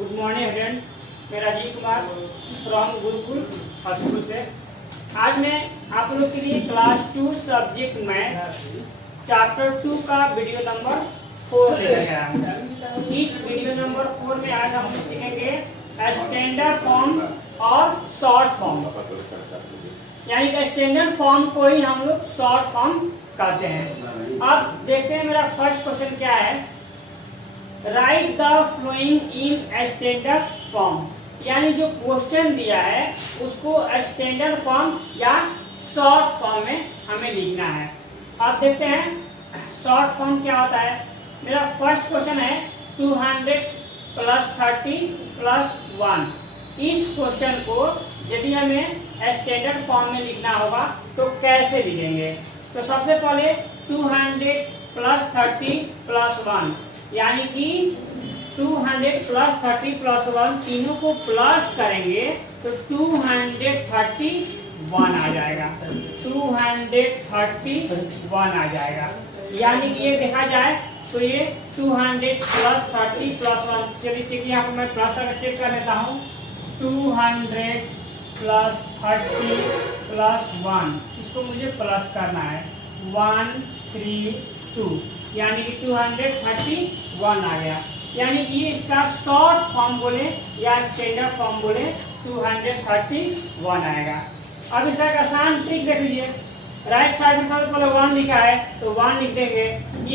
Good morning friend, मैं Rajiv Kumar from Gurukul hospital से। आज मैं आप लोग के लिए क्लास 2 सब्जेक्ट मैथ चैप्टर 2 का वीडियो नंबर 4 लेकर आया हूँ। इस वीडियो नंबर 4 में आज हम सीखेंगे स्टैंडर्ड फॉर्म और शॉर्ट फॉर्म, यानी कि स्टैंडर्ड फॉर्म को ही हम लोग शॉर्ट फॉर्म कहते हैं। अब देखते हैं मेरा फर्स्ट क्वेश्चन क्या है। Write the following in standard form, यानी जो क्वेश्चन दिया है उसको स्टैंडर्ड फॉर्म या शॉर्ट फॉर्म में हमें लिखना है। अब देखते हैं शॉर्ट फॉर्म क्या होता है। मेरा फर्स्ट क्वेश्चन है 200 + 30 + 1। इस क्वेश्चन को यदि हमें स्टैंडर्ड फॉर्म में लिखना होगा तो कैसे लिखेंगे। तो सबसे पहले 200 + 30 + 1, यानी कि 200 + 30 + 1 तीनों को प्लस करेंगे तो 231 आ जाएगा। 231 आ जाएगा, यानी कि ये देखा जाए तो ये 200 + 30 + 1। चलिए चलिए यहाँ पर मैं प्लस करके चेक कर लेता हूँ। 200 + 30 + 1, इसको मुझे प्लस करना है। 132, यानी कि 231 आ गया। यानी कि इसका शॉर्ट फॉर्म बोले या स्टैंडर्ड फॉर्म बोले 231 आएगा। अब इसका एक आसान ट्रिक देख लीजिए। राइट साइड में सबसे पहले 1 लिखा है तो 1 लिख देंगे।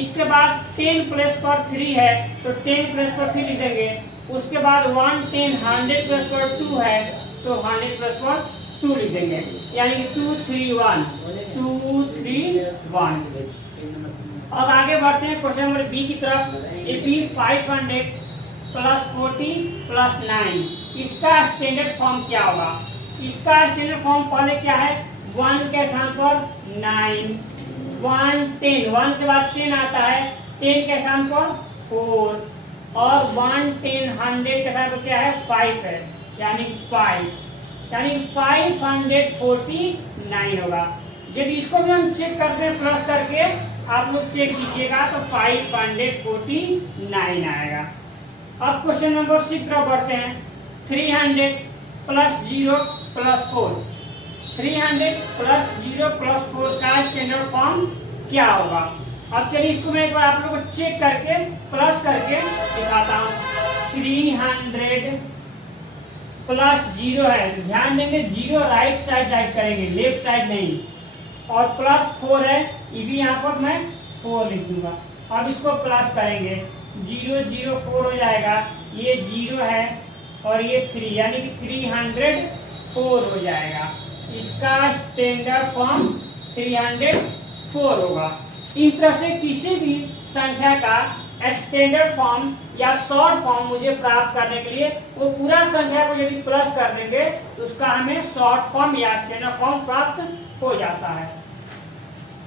इसके बाद 10 प्लेस पर 3 है तो 10 प्लेस पर 3 लिख देंगे। उसके बाद 1 10 100 प्लेस पर 2 है तो 100 प्लेस पर 2 लिख देंगे, यानी कि 231 231। अब आगे बढ़ते हैं क्वेश्चन नंबर बी की तरफ। एपी 500 + 40 + 9, इसका स्टैंडर्ड फॉर्म क्या होगा। इसका स्टैंडर्ड फॉर्म पहले क्या है, 1 के स्थान पर 9, 1 10, 1 के बाद 10 आता है, 10 के स्थान पर 4 और 1 10 100 के स्थान पर क्या है 5 है, यानी 5, यानी 549 होगा। यदि इसको भी हम चेक करते हैं प्लस करके, आप लोग चेक कीजिएगा तो 549 आएगा। अब क्वेश्चन नंबर 6 तरफ बढ़ते हैं। 300 + 0 + 4, 300 + 0 + 4 का स्टैंडर्ड फॉर्म क्या होगा। अब चलिए इसको मैं एक बार आप लोगों को चेक करके प्लस करके दिखाता हूँ। 300 + 0 है, ध्यान देंगे 0 राइट साइड राइट करेंगे, लेफ्ट साइड नहीं। और +4 है, ये भी यहाँ पर मैं 4 लिख दूंगा। अब इसको प्लस करेंगे, 0 0 4 हो जाएगा, ये 0 है और ये 3, यानी कि 304 हो जाएगा। इसका स्टैंडर्ड फॉर्म 304 होगा। इस तरह से किसी भी संख्या का स्टैंडर्ड फॉर्म या शॉर्ट फॉर्म मुझे प्राप्त करने के लिए वो पूरा संख्या को यदि प्लस कर देंगे तो उसका हमें शॉर्ट फॉर्म या स्टैंडर्ड फॉर्म प्राप्त हो जाता है।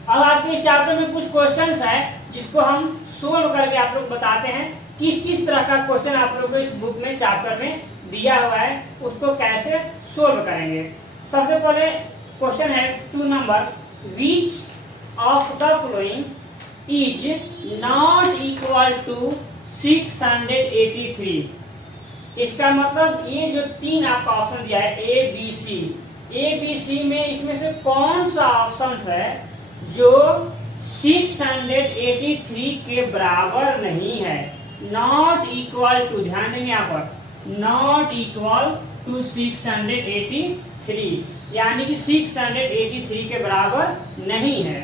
अब आपके इस चैप्टर में कुछ क्वेश्चंस है जिसको हम सोल्व करके आप लोग बताते हैं किस किस तरह का क्वेश्चन आप लोग को इस बुक में चैप्टर में दिया हुआ है, उसको कैसे सोल्व करेंगे। सबसे पहले क्वेश्चन है 2 number, which of the following is not equal to 683। इसका मतलब ये जो 3 आपका ऑप्शन दिया है ए बी सी में इसमें से कौन सा ऑप्शन है जो 683 के बराबर नहीं है। नॉट इक्वल टू, ध्यान देंगे यहाँ पर, नॉट इक्वल टू 683, यानी कि 683 के बराबर नहीं है।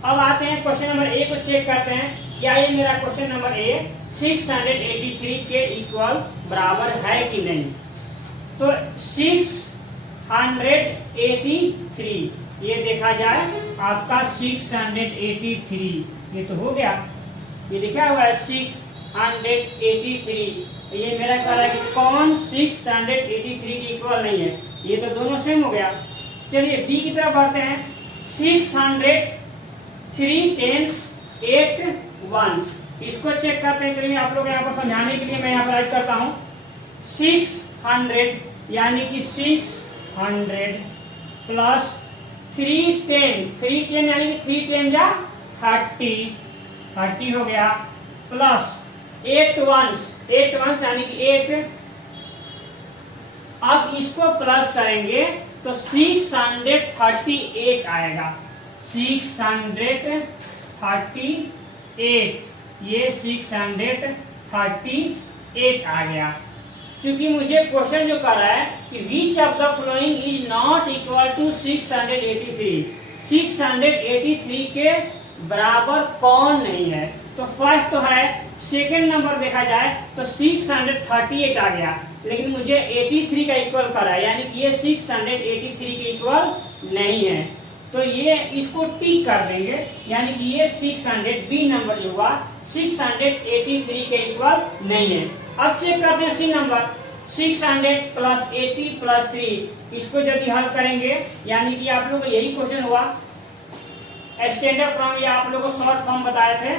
अब आते हैं क्वेश्चन नंबर ए को चेक करते हैं, क्या ये मेरा क्वेश्चन नंबर ए 683 के इक्वल बराबर है कि नहीं। तो 683 ये देखा जाए आपका 683, ये तो हो गया, ये लिखा हुआ है 683। ये मेरा कह रहा है कि कौन 683 के इक्वल नहीं है, ये तो दोनों सेम हो गया। चलिए बी की तरफ बढ़ते हैं। 600 3 10 8 1, इसको चेक करते हैं। चलिए आप लोग यहाँ पर समझाने के लिए मैं यहाँ पर राइट करता हूँ 600, यानी कि 600 + 310 यानी कि 3 10 जा 30 हो गया, प्लस 8 1 यानी कि 8 अब इसको प्लस करेंगे तो 638 आएगा। 638, ये 638 आ गया। चूंकि मुझे क्वेश्चन जो कर रहा है कि which of the following is not equal to 683, 683 के बराबर कौन नहीं है, तो फर्स्ट तो है। सेकंड नंबर देखा जाए तो 638 आ गया, लेकिन मुझे 83 का इक्वल करा है, यानी कि ये 683 के इक्वल नहीं है। तो ये इसको टिक कर देंगे, यानी कि ये 600 बी नंबर जो हुआ 683 के इक्वल नहीं है। अब चेक करते हैं सी नंबर, 600 प्लस 80 प्लस 3, इसको यदि हल करेंगे, यानी कि आप लोग यही क्वेश्चन हुआ, स्टैंडर्ड फॉर्म या आप लोगों को शॉर्ट फॉर्म बताए थे,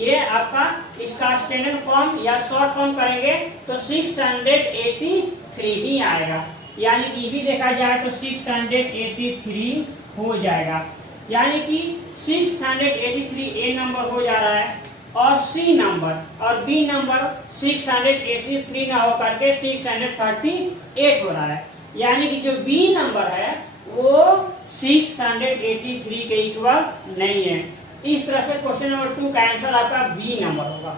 ये आपका इसका स्टैंडर्ड फॉर्म या शॉर्ट फॉर्म करेंगे तो 683 ही आएगा, यानी कि भी देखा जाए तो 683 हो जाएगा, यानी कि 683 ए नंबर हो जा रहा है, और सी नंबर और बी नंबर 683 ना होकर के 638 हो रहा है, यानी कि जो बी नंबर है वो 683 के इक्वल नहीं है। इस तरह से क्वेश्चन नंबर 2 का आंसर आपका बी नंबर होगा।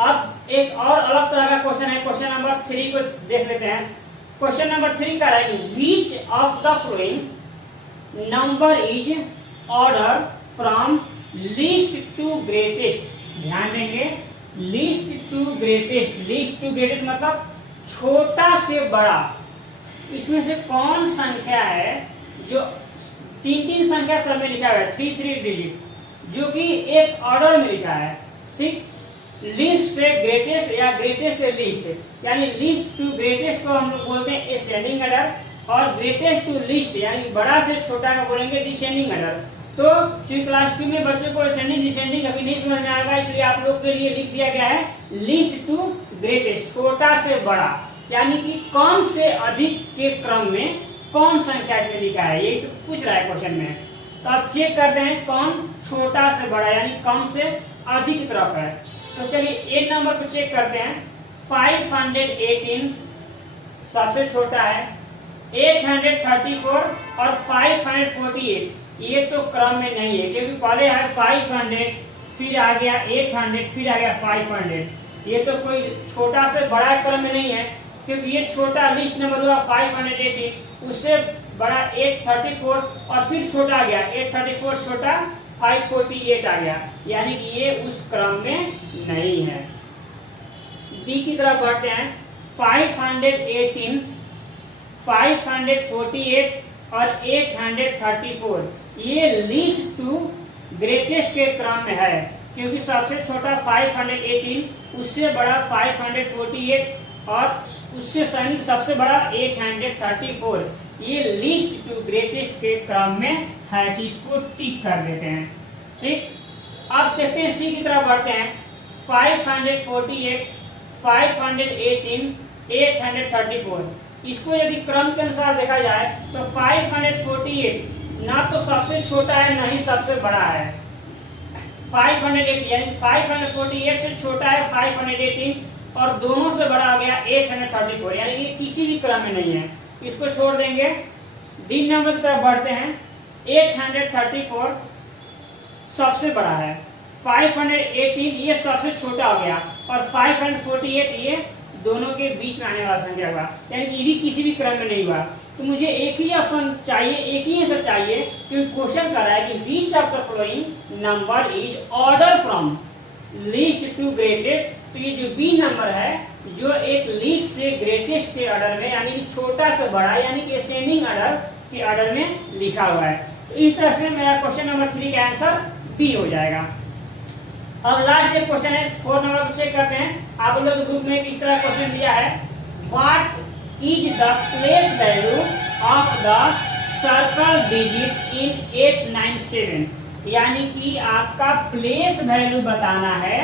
अब एक और अलग तरह का क्वेश्चन है, क्वेश्चन नंबर 3 को देख लेते हैं। क्वेश्चन नंबर 3 का है which of the following number is order from least to greatest. ध्यान देंगे, least to greatest, least to greatest मतलब छोटा से बड़ा। इसमें से कौन संख्या है जो 3 संख्या सब में लिखा हुआ है, 3 डिजिट, जो कि एक ऑर्डर में लिखा है, ठीक। लिस्ट से ग्रेटेस्ट या ग्रेटेस्ट से लिस्ट, यानी लिस्ट टू ग्रेटेस्ट को हम लोग बोलते हैं असेंडिंग ऑर्डर, और ग्रेटेस्ट टू लिस्ट यानी बड़ा से छोटा का बोलेंगे डिसेंडिंग ऑर्डर। तो जो क्लास 2 में बच्चों को असेंडिंग डिसेंडिंग अभी नहीं समझ में आएगा, इसलिए आप लोग के लिए लिख दिया गया है लिस्ट टू ग्रेटेस्ट, छोटा से बड़ा, यानी कि कम से अधिक के क्रम में कौन संख्या इसमें लिखा है, ये तो पूछ रहा है क्वेश्चन में। तो आप चेक करते हैं कौन छोटा से बड़ा यानी कम से अधिक की तरफ है। तो चलिए एक नंबर को चेक करते हैं, 518 सबसे छोटा है, 834 और 548 ये तो क्रम में नहीं है, क्योंकि पहले है 500 फिर आ गया 800 फिर आ गया 500, ये तो कोई छोटा से बड़ा क्रम में नहीं है, क्योंकि ये छोटा लिस्ट नंबर हुआ 518, उससे बड़ा 834 और फिर छोटा आ गया 834 छोटा 548 आ गया, यानी कि ये उस क्रम में नहीं है। बी की तरफ बढ़ते हैं, 518, 548 और 834 ये लीस्ट टू ग्रेटेस्ट के क्रम में है, क्योंकि सबसे छोटा 518, उससे बड़ा 548 और उससे सबसे बड़ा 834, ये लीस्ट टू ग्रेटेस्ट के क्रम में है, कि इसको टिक कर देते हैं, ठीक। अब देखते हैं सी की तरफ बढ़ते हैं, 548, 518, 834, इसको यदि क्रम के अनुसार देखा जाए तो 548 ना तो सबसे छोटा है ना ही सबसे बड़ा है, 508 यानी 548 से छोटा है 518 और दोनों से बड़ा आ गया 834, यानी कि किसी भी क्रम में नहीं है, इसको छोड़ देंगे। डी नंबर की तरफ बढ़ते हैं, 834 सबसे बड़ा है, 518 ये सबसे छोटा हो गया और 548 ये दोनों के बीच में आने वाला संख्या हुआ, यानी कि भी किसी भी क्रम में नहीं हुआ। तो मुझे एक ही ऑप्शन चाहिए, एक ही आंसर चाहिए, क्योंकि क्वेश्चन कर रहा है कि which of the following number is order from least to greatest. तो ये जो बी नंबर है जो एक लीस्ट से ग्रेटेस्ट के ऑर्डर में यानी कि छोटा से बड़ा यानी कि असेंडिंग ऑर्डर के ऑर्डर में लिखा हुआ है। तो इस तरह से मेरा क्वेश्चन नंबर 3 का आंसर बी हो जाएगा। अब लास्ट एक क्वेश्चन है 4 नंबर को चेक करते हैं। आप लोग ग्रुप में किस तरह क्वेश्चन दिया है, what is the place value of the circle digit in 897, यानी कि आपका प्लेस वैल्यू बताना है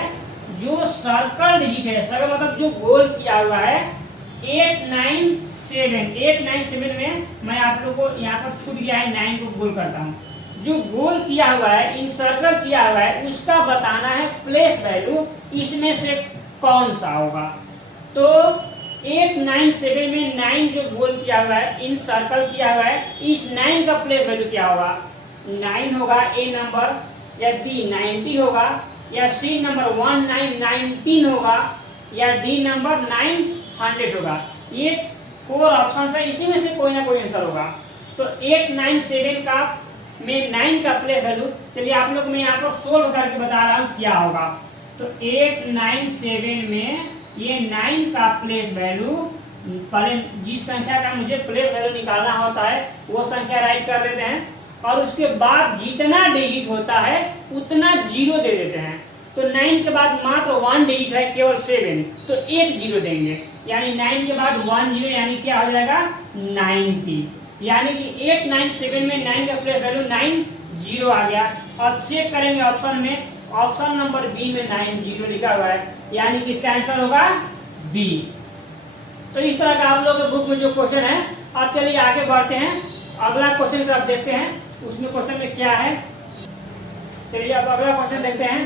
जो सर्कल डिजिट है, सर्कल मतलब जो गोल किया हुआ है 897 में मैं आप लोगों को यहाँ पर छूट गया है 9 को गोल करता हूँ, जो गोल किया हुआ है इन सर्कल किया हुआ है उसका बताना है प्लेस वैल्यू, इसमें से कौन सा होगा। तो 897 में 9 जो गोल किया हुआ है, इन सर्कल किया हुआ है, इस 9 का प्लेस वैल्यू क्या होगा? 9 होगा ए नंबर, या बी 90 होगा, या सी नंबर 1919 होगा, या डी नंबर 900 होगा। ये 4 ऑप्शन है, इसी में से कोई ना कोई आंसर होगा। तो 897 का में 9 का प्लेस वैल्यू, चलिए आप लोग मैं यहाँ पर सोल्व करके बता रहा हूँ क्या होगा। तो 897 में ये 9 का प्लेस वैल्यू, पहले जिस संख्या का मुझे प्लेस वैल्यू निकालना होता है वो संख्या राइट कर देते हैं, और उसके बाद जितना डिजिट होता है उतना जीरो दे देते हैं। तो 9 के बाद मात्र 1 डिजिट है, केवल 7, तो एक जीरो देंगे, यानी 9 के बाद 1 जीरो, यानी क्या हो जाएगा? 90। यानी कि 897 में 9 का प्लेस वैल्यू 90 आ गया। और चेक करेंगे ऑप्शन में, ऑप्शन नंबर बी में 90 लिखा हुआ है, यानी कि इसका आंसर होगा बी। तो इस तरह का आप लोगों के बुक में जो क्वेश्चन है। अब चलिए आगे बढ़ते हैं, अगला क्वेश्चन तरफ देखते हैं, उसमें क्वेश्चन में क्या है। चलिए अब अगला क्वेश्चन देखते हैं।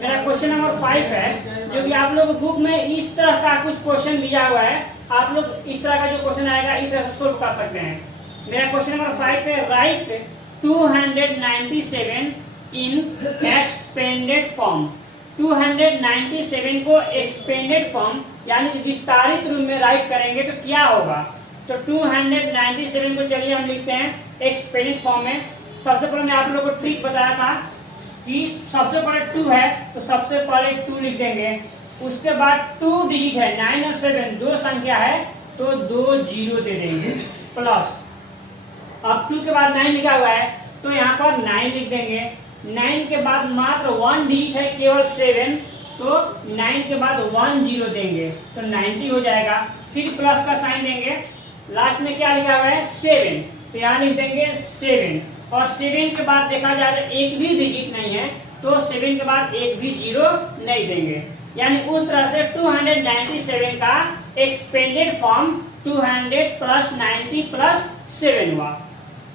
मेरा क्वेश्चन नंबर 5 है, जो कि आप लोग बुक में इस तरह का कुछ क्वेश्चन दिया हुआ है। आप लोग इस तरह का जो क्वेश्चन आएगा इस तरह से सोल्व कर सकते हैं। मेरा क्वेश्चन नंबर 5 है, राइट 297 इन एक्सपेंडेड फॉर्म। 297 को एक्सपेंडेड फॉर्म यानी कि विस्तारित रूप में राइट करेंगे तो क्या होगा? तो 297 को चलिए हम लिखते हैं एक्सपेंडेड फॉर्म में। सबसे पहले मैं आप लोगों को ट्रिक बताया था कि सबसे पहले 2 है तो सबसे पहले 2 लिख देंगे, उसके बाद 2 डिजिट है, 9 और 7 दो संख्या है तो 2 जीरो दे देंगे, प्लस अब 2 के बाद 9 लिखा हुआ है तो यहाँ पर 9 लिख देंगे। 9 के बाद मात्र 1 डिजिट है, केवल 7, तो 9 के बाद 1 जीरो देंगे तो 90 हो जाएगा। फिर प्लस का साइन देंगे, लास्ट में क्या लिखा हुआ है? 7, तो यहाँ लिख देंगे 7, और 7 के बाद देखा जाए तो एक भी डिजिट नहीं है तो 7 के बाद एक भी जीरो नहीं देंगे। यानी उस तरह से 297 का एक्सपेंडेड फॉर्म 200 प्लस 90 प्लस 7 हुआ।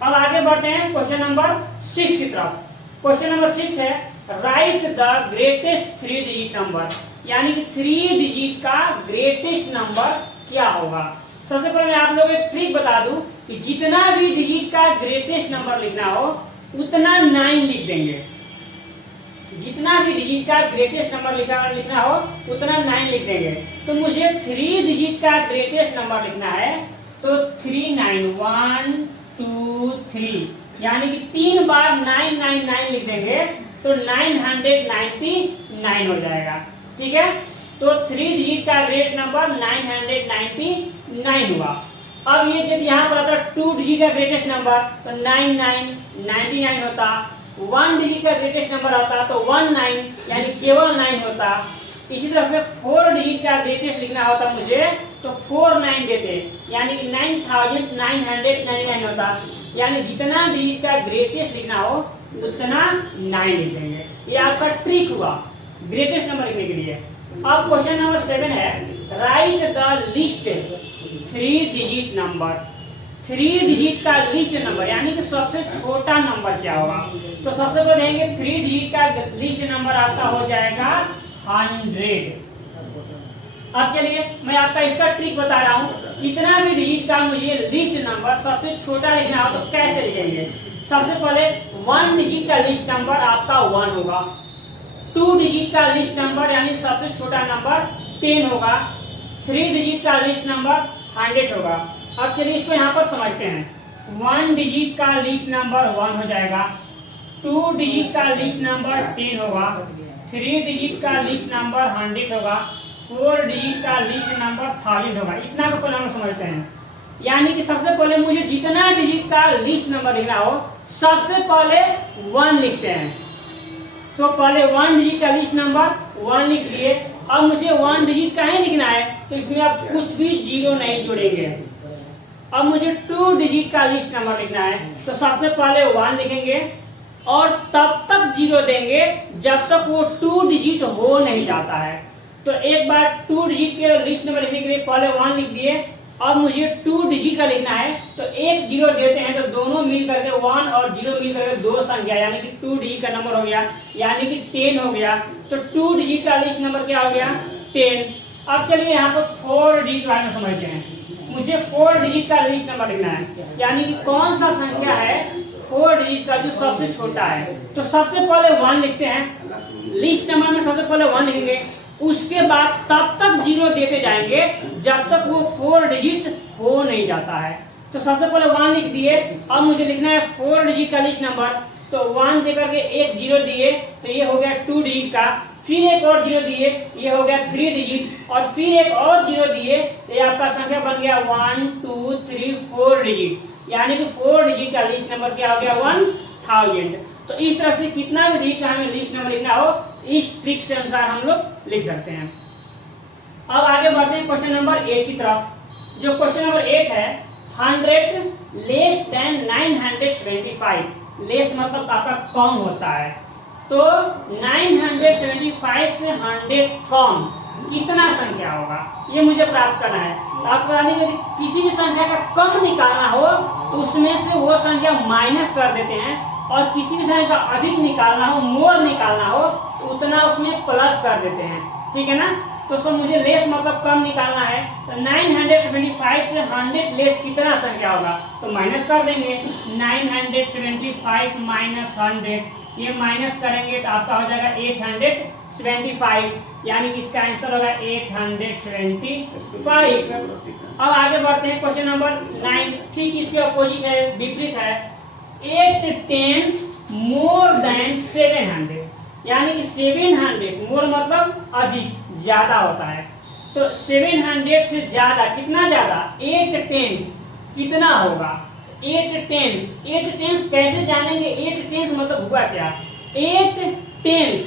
अब आगे बढ़ते हैं क्वेश्चन नंबर 6 की तरफ। क्वेश्चन नंबर 6 है, write the greatest 3 digit number, यानी कि 3 डिजिट का ग्रेटेस्ट नंबर क्या होगा। सबसे पहले मैं आप लोगों को एक ट्रिक बता दूं कि जितना भी डिजिट का ग्रेटेस्ट नंबर लिखना हो उतना 9 लिख देंगे। जितना भी डिजिट का ग्रेटेस्ट नंबर लिखना हो उतना 9 लिख देंगे। तो मुझे 3 डिजिट का ग्रेटेस्ट नंबर लिखना है तो 3 9 1 2 3, यानी कि 3 बार 999 लिख देंगे तो 999 हो जाएगा। ठीक है, तो 3 डिजिट का ग्रेट नंबर 999 हुआ। अब ये यदि यहाँ पर आता 2 डिजिट का ग्रेटेस्ट नंबर तो 99 होता। 1 डिजिट का ग्रेटेस्ट नंबर आता तो 19 यानी केवल 9 होता। इसी तरह से 4 डिजिट का ग्रेटेस्ट लिखना होता मुझे तो 49 देते, यानी कि 9999 होता। यानी जितना डिजिट का ग्रेटेस्ट लिखना हो उतना 9 लिख देंगे। ये आपका ट्रिक हुआ ग्रेटेस्ट नंबर लिखने के लिए। अब क्वेश्चन नंबर 7 है, write the list 3 digit number. 3 digit का लिस्ट नंबर यानी कि सबसे छोटा नंबर क्या होगा। तो सबसे पहले देंगे 3 डिजिट का लिस्ट नंबर आपका हो जाएगा 100। अब चलिए मैं आपका इसका ट्रिक बता रहा हूँ। कितना भी डिजिट का मुझे लिस्ट नंबर सबसे छोटा लिखना हो तो कैसे लिखेंगे। सबसे पहले 1 डिजिट का लिस्ट नंबर आपका 1 होगा। 2 डिजिट का लिस्ट नंबर यानी सबसे छोटा नंबर 10 होगा। 3 डिजिट का लिस्ट नंबर 100 होगा। अब चलिए इसको यहाँ पर समझते हैं। 1 डिजिट का लिस्ट नंबर 1 हो जाएगा, 2 डिजिट का लिस्ट नंबर 10 होगा, 3 डिजिट का लिस्ट नंबर 100 होगा, 4 डिजिट का लिस्ट नंबर 1000 होगा। इतना को पहले हम समझते हैं। यानी कि सबसे पहले मुझे जितना डिजिट का लिस्ट नंबर लिखना हो सबसे पहले 1 लिखते हैं। तो पहले 1 डिजिट का लिस्ट नंबर 1 लिख दिए। अब मुझे 1 डिजिट का ही लिखना है तो इसमें आप कुछ भी जीरो नहीं जोड़ेंगे। अब मुझे 2 डिजिट का लिस्ट नंबर लिखना है तो सबसे पहले 1 लिखेंगे और तब तक जीरो देंगे जब तक वो 2 डिजिट हो नहीं जाता है। तो एक बार 2 डिजिट के लिस्ट नंबर लिखने के लिए पहले 1 लिख दिए। अब मुझे 2 डिजिट का लिखना है तो एक जीरो देते हैं तो दोनों मिल करके 1 और 0 मिल करके 2 संख्या यानी कि 2 डिजिट का नंबर हो गया, यानी कि 10 हो गया। तो 2 डिजिट का लिस्ट नंबर क्या हो गया 10। अब चलिए यहाँ पर 4 डिजिट वाले में समझते हैं। मुझे 4 डिजिट का लिस्ट नंबर लिखना है, यानी कि कौन सा संख्या है 4 डिजिट का जो सबसे छोटा है। तो सबसे पहले 1 लिखते हैं, लिस्ट नंबर में सबसे पहले 1 लिखेंगे, उसके बाद तब तक 0 देते जाएंगे जब तक वो 4 डिजिट हो नहीं जाता है। तो सबसे पहले 1 लिख दिए। अब मुझे लिखना है 4 डिजिट का लिस्ट नंबर, तो 1 देकर के एक 0 दिए तो ये हो गया 2 डिजिट का, फिर एक और 0 दिए ये हो गया 3 डिजिट, और फिर एक और 0 दिए तो ये आपका संख्या बन गया 1 2 3 4 डिजिट, यानी कि 4 डिजिट का लिस्ट नंबर क्या हो गया 1000। तो इस तरह से कितना भी डिजिट का हमें लिस्ट नंबर लिखना हो इस ट्रिक से अनुसार हम लोग लिख सकते हैं। अब आगे बढ़ते हैं क्वेश्चन नंबर 8 की तरफ। जो क्वेश्चन नंबर 8 है, 100 लेस देन 975, लेस मतलब आपका कम होता है, तो 975 से 100 कम कितना संख्या होगा ये मुझे प्राप्त करना है। तो आपको बताने के किसी भी संख्या का कम निकालना हो तो उसमें से वो संख्या माइनस कर देते हैं, और किसी भी संख्या का अधिक निकालना हो, मोर निकालना हो तो उतना उसमें प्लस कर देते हैं, ठीक है ना। तो सर मुझे लेस मतलब कम निकालना है, तो 975 से 100 लेस कितना संख्या होगा, तो माइनस कर देंगे। 975 माइनस 100, ये माइनस करेंगे तो आपका हो जाएगा 875, यानी कि इसका आंसर होगा 875। अब आगे बढ़ते हैं क्वेश्चन नंबर 9, ठीक इसके अपोजिट है, विपरीत है। 8 टेंस मोर देन 700, यानी कि 700 मोर मतलब अधिक, ज्यादा होता है, तो 700 से ज्यादा, कितना ज्यादा, 8 टेंस कितना होगा, 8 टेंस कैसे जानेंगे, 8 टेंस मतलब हुआ क्या, 8 टेंस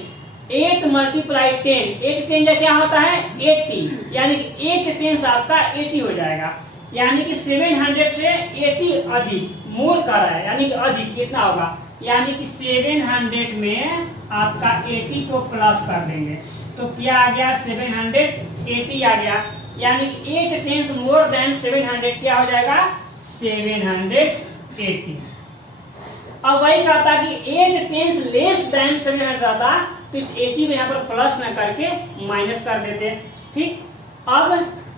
8 मल्टीप्लाई 10, 8 टेंस क्या होता है 80, यानी कि 8 टेंस आपका 80 हो जाएगा, यानी कि 700 से 80 अधिक, मोर कर रहा है यानी कि अधिक, कितना होगा, यानी कि 700 में आपका 80 को प्लस कर देंगे तो क्या आ गया 780 आ गया, यानी कि 8 टेंस मोर देन 700 क्या हो जाएगा 780। अब वही कहता कि 8 टेंस लेस देन 700 रहता तो इस 80 में यहाँ पर प्लस न करके माइनस कर देते, ठीक। अब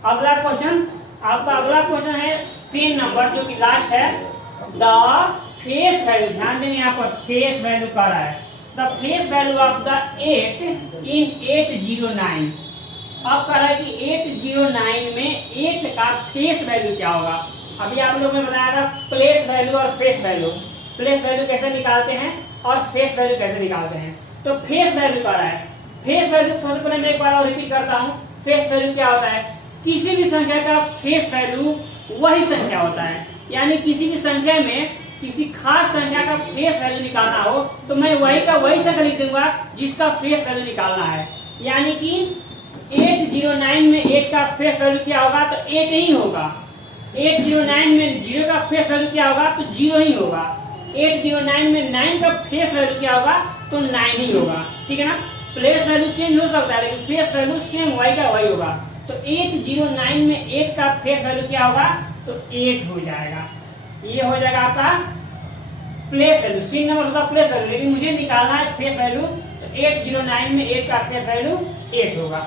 अगला क्वेश्चन, आपका अगला क्वेश्चन है 3 नंबर जो कि लास्ट है। द फेस वैल्यू, ध्यान देंगे यहाँ पर फेस वैल्यू कर रहा है, the face value of the 8 इन 809। अब कह रहा है कि 809 में 8 का फेस वैल्यू क्या होगा। अभी आप लोगों ने बताया था प्लेस वैल्यू और फेस वैल्यू, प्लेस वैल्यू कैसे निकालते हैं और फेस वैल्यू कैसे निकालते हैं। तो फेस वैल्यू कह रहा है, फेस वैल्यू सबसे पहले मैं एक बार और रिपीट करता हूँ, फेस वैल्यू क्या होता है, किसी भी संख्या का फेस वैल्यू वही संख्या होता है, यानी किसी भी संख्या में किसी खास संख्या का फेस वैल्यू निकालना हो तो मैं वही का वही संख्या लिख दूंगा जिसका फेस वैल्यू निकालना है, यानी कि 809 में 8 का फेस वैल्यू क्या होगा तो 8 ही होगा, 809 में 0 का फेस वैल्यू क्या होगा तो 0 ही होगा, 809 में 9 का फेस वैल्यू क्या होगा तो 9 ही होगा, ठीक है ना। प्लेस वैल्यू चेंज हो सकता है लेकिन फेस वैल्यू सेम वही का वही होगा। तो 809 में 8 का फेस वैल्यू क्या होगा तो 8 हो जाएगा, ये हो जाएगा आपका प्लेस वैल्यू, सीन नंबर होगा प्लेस वैल्यू, लेकिन मुझे निकालना है फेस वैल्यू, तो 809 में 8 का फेस वैल्यू 8 होगा।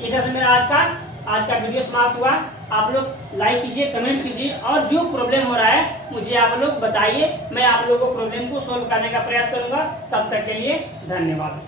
इधर से मेरा आज का वीडियो समाप्त हुआ। आप लोग लाइक कीजिए, कमेंट्स कीजिए, और जो प्रॉब्लम हो रहा है मुझे आप लोग बताइए, मैं आप लोगों को प्रॉब्लम को सोल्व करने का प्रयास करूंगा। तब तक के लिए धन्यवाद।